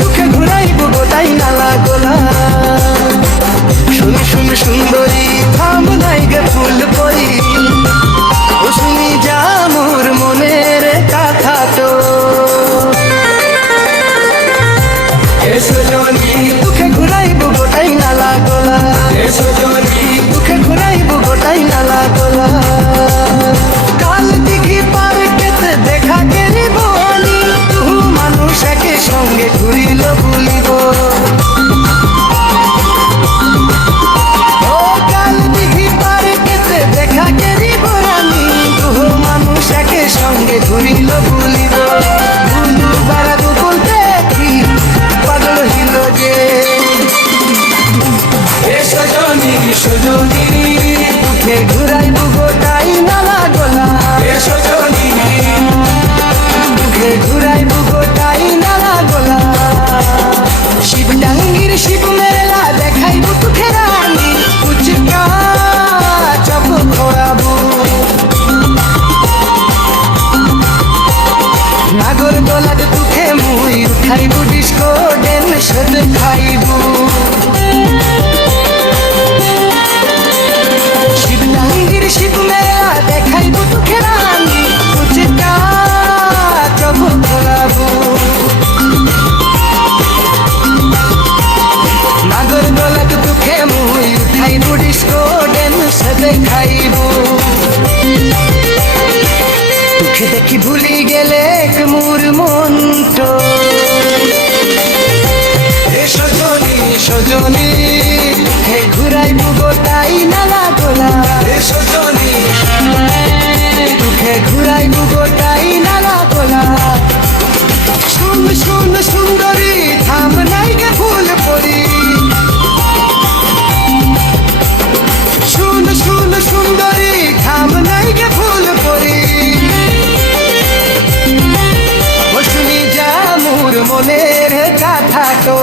দুঃখে ঘুরাইব গোটাই নালা গোলা। শুন শুন সুন্দরী থাম নাই গে ফুল পরি, ও শুনি যা মোর মনের কথা তো। দুঃখে ঘুরাইব গোটাই নালা গোলা, দুঃখে ঘুরাইব গোটাই নালা গোলা। কাল দিঘি পার পেতে দেখা গেলিব আমি, তুহু মানুষ একে সঙ্গে ঘুরিল ভুলিব। ও কাল দিঘি পার পেতে দেখা গেলিব আমি, তুহু মানুষ একে সঙ্গে ঘুরিল ভুলিব। ভুলু বারা দুপুর দেখি পাগল হইল যে, দুঃখে ঘুরাইব গোটাই নালা গোলা, দুঃখে ঘুরাইব গোটাই নালা গোলা। শিবডাঙ্গির শিব মেলা দেখাইব দুঃখে রাঙ্গি, ফুচকা চপ খোয়াবো। নাগর গোলার দুঃখে মুই উঠাইব ডিস্কো ড্যান্স খাইব। শিবডাঙ্গির শিব মেলা দেখাইব দুঃখে রাঙ্গি, ফুচকা চপ খোয়াবো। নাগর গোলার দুঃখে মুই উঠাইব ডিস্কো ড্যান্স খাইব। দুঃখে দেখি ভুলি গেলে মোর মনটো, সজনী দুঃখে ঘুরাইব গোটাই নালা গোলা, দুঃখে ঘুরাইব গোটাই নালা গোলা। শুন শুন সুন্দরী থাম নাই গে ফুল পরি, শুন শুন সুন্দরী থাম নাই গে ফুল পরি। ও শুনি যা মোর মনের কথা তো।